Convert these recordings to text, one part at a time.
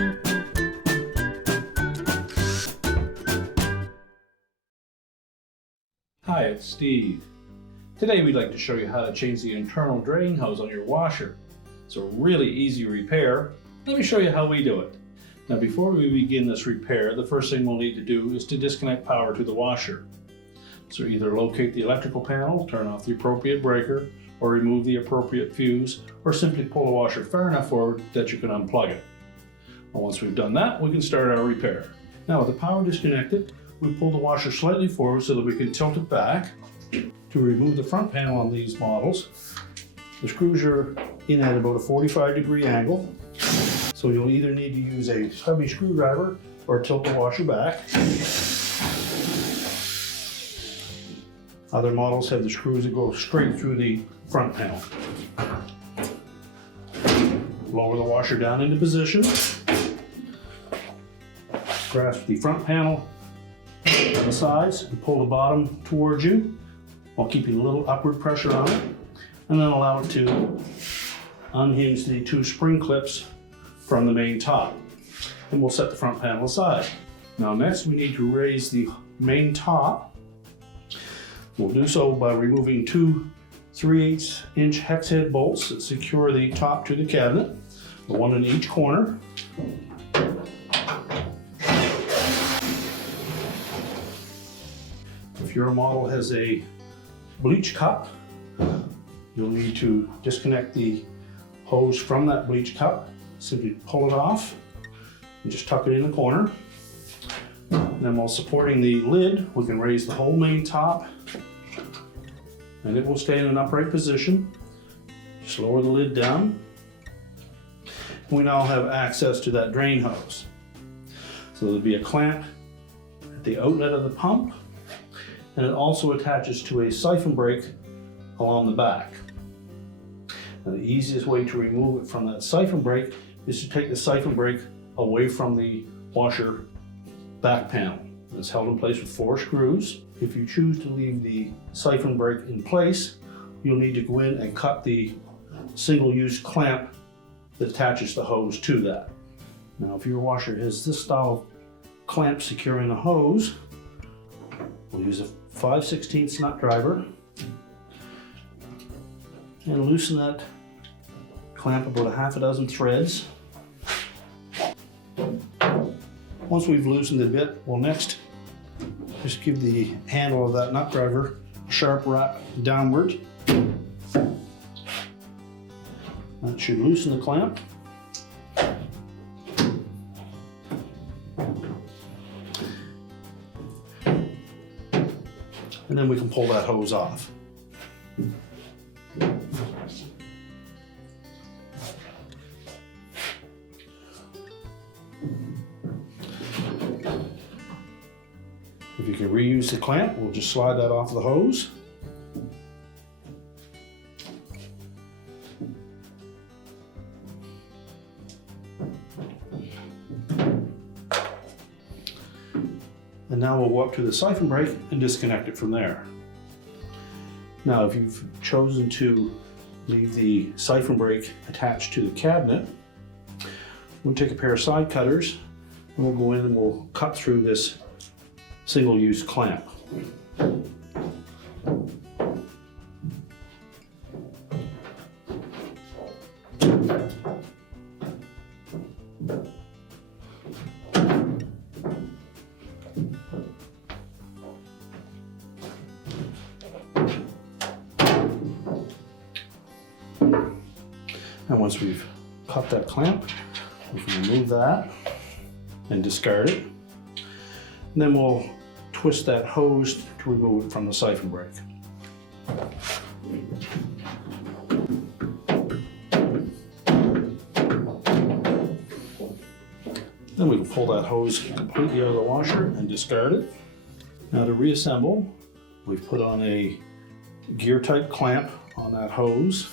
Hi, it's Steve. Today we'd like to show you how to change the internal drain hose on your washer. It's a really easy repair. Let me show you how we do it. Now before we begin this repair, the first thing we'll need to do is to disconnect power to the washer. So either locate the electrical panel, turn off the appropriate breaker, or remove the appropriate fuse, or simply pull the washer far enough forward that you can unplug it. Well, once we've done that, we can start our repair. Now with the power disconnected, we pull the washer slightly forward so that we can tilt it back. To remove the front panel on these models, the screws are in at about a 45-degree angle. So you'll either need to use a stubby screwdriver or tilt the washer back. Other models have the screws that go straight through the front panel. Lower the washer down into position. Grasp the front panel on the sides and pull the bottom towards you while keeping a little upward pressure on it, and then allow it to unhinge the two spring clips from the main top. And we'll set the front panel aside. Now next we need to raise the main top. We'll do so by removing two 3/8-inch hex head bolts that secure the top to the cabinet, the one in each corner. If your model has a bleach cup, you'll need to disconnect the hose from that bleach cup. Simply pull it off and just tuck it in the corner. And then while supporting the lid, we can raise the whole main top and it will stay in an upright position. Just lower the lid down. We now have access to that drain hose. So there'll be a clamp at the outlet of the pump, and it also attaches to a siphon brake along the back. Now, the easiest way to remove it from that siphon brake is to take the siphon brake away from the washer back panel. It's held in place with 4 screws. If you choose to leave the siphon brake in place, you'll need to go in and cut the single-use clamp that attaches the hose to that. Now, if your washer has this style of clamp securing the hose, we'll use a 5/16 nut driver and loosen that clamp about a half a dozen threads. Once we've loosened it a bit, we'll next just give the handle of that nut driver a sharp wrap downward. That should loosen the clamp. And then we can pull that hose off. If you can reuse the clamp, we'll just slide that off the hose. And now we'll go up to the siphon brake and disconnect it from there. Now, if you've chosen to leave the siphon brake attached to the cabinet, we'll take a pair of side cutters and we'll go in and we'll cut through this single-use clamp. And once we've cut that clamp, we can remove that and discard it. And then we'll twist that hose to remove it from the siphon brake. Then we can pull that hose completely out of the washer and discard it. Now to reassemble, we've put on a gear type clamp on that hose.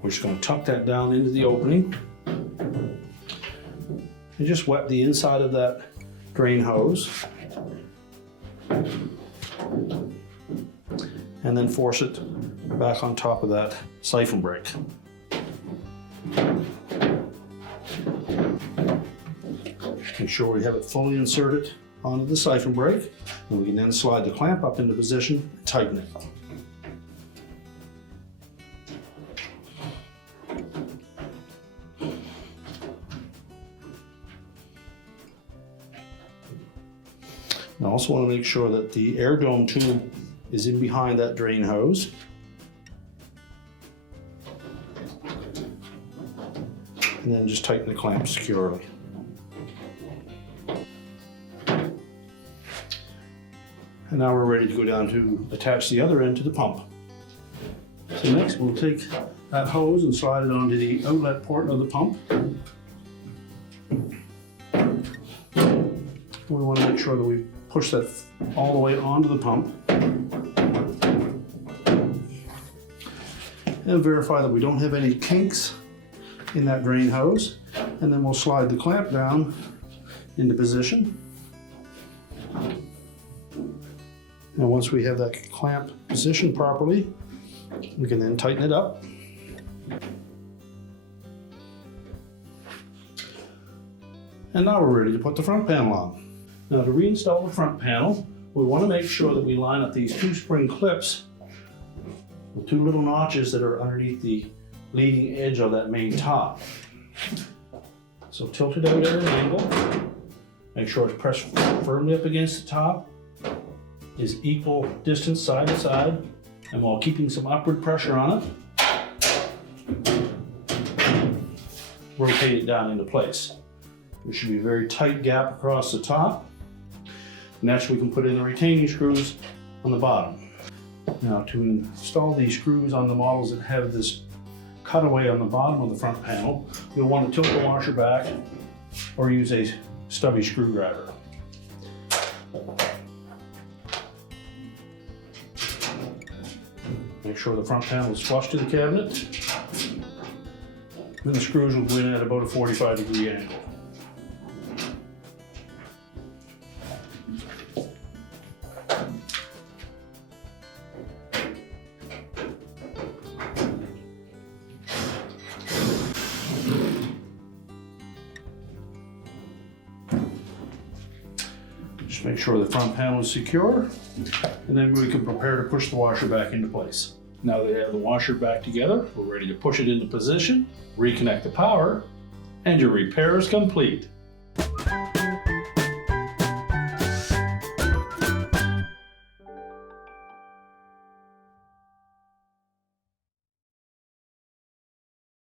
We're just going to tuck that down into the opening and just wet the inside of that drain hose and then force it back on top of that siphon brake. Make sure we have it fully inserted onto the siphon brake, and we can then slide the clamp up into position and tighten it. I also want to make sure that the air dome tube is in behind that drain hose. And then just tighten the clamp securely. And now we're ready to go down to attach the other end to the pump. So next we'll take that hose and slide it onto the outlet port of the pump. We want to make sure that we push that all the way onto the pump. And verify that we don't have any kinks in that drain hose. And then we'll slide the clamp down into position. And once we have that clamp positioned properly, we can then tighten it up. And now we're ready to put the front panel on. Now to reinstall the front panel, we want to make sure that we line up these two spring clips with two little notches that are underneath the leading edge of that main top. So tilt it out at an angle, make sure it's pressed firmly up against the top, is equal distance side to side, and while keeping some upward pressure on it, rotate it down into place. There should be a very tight gap across the top. Next, we can put in the retaining screws on the bottom. Now, to install these screws on the models that have this cutaway on the bottom of the front panel, you'll want to tilt the washer back or use a stubby screwdriver. Make sure the front panel is flush to the cabinet. Then the screws will go in at about a 45-degree angle. Just make sure the front panel is secure, and then we can prepare to push the washer back into place. Now that we have the washer back together, we're ready to push it into position, reconnect the power, and your repair is complete.